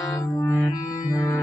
আর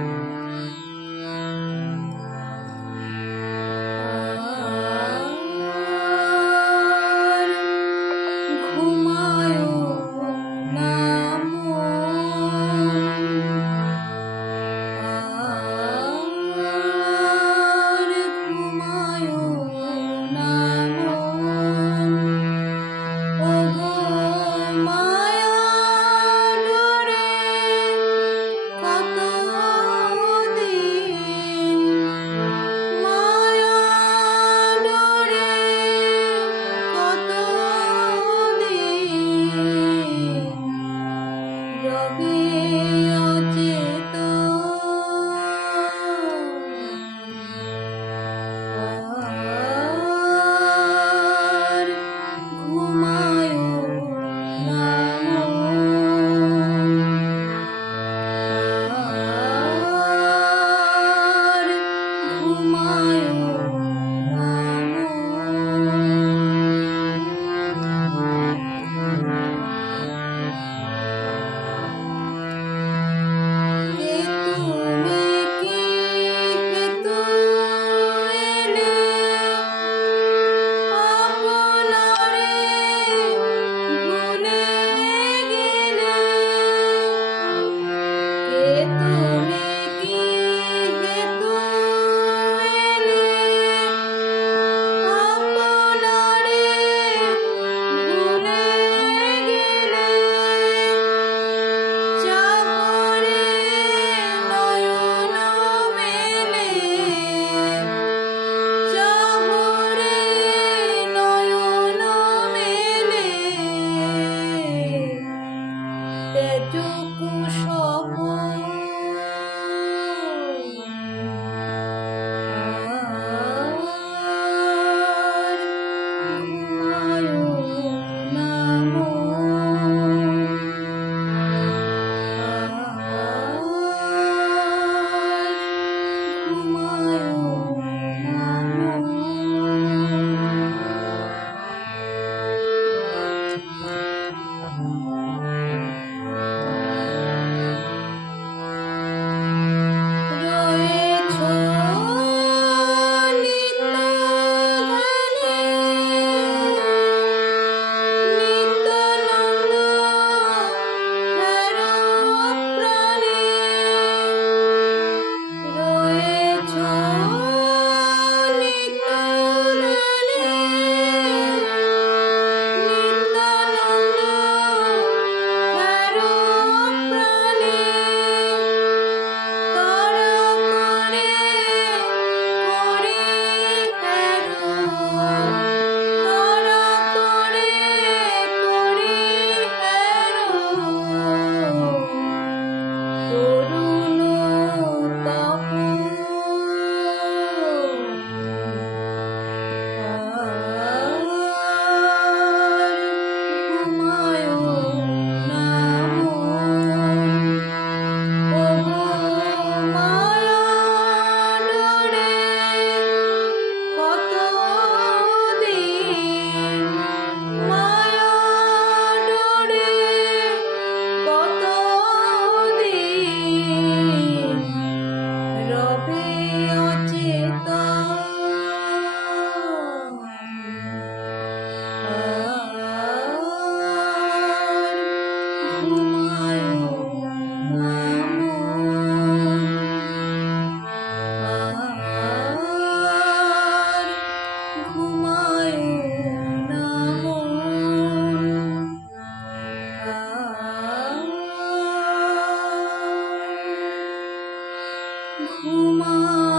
哭吗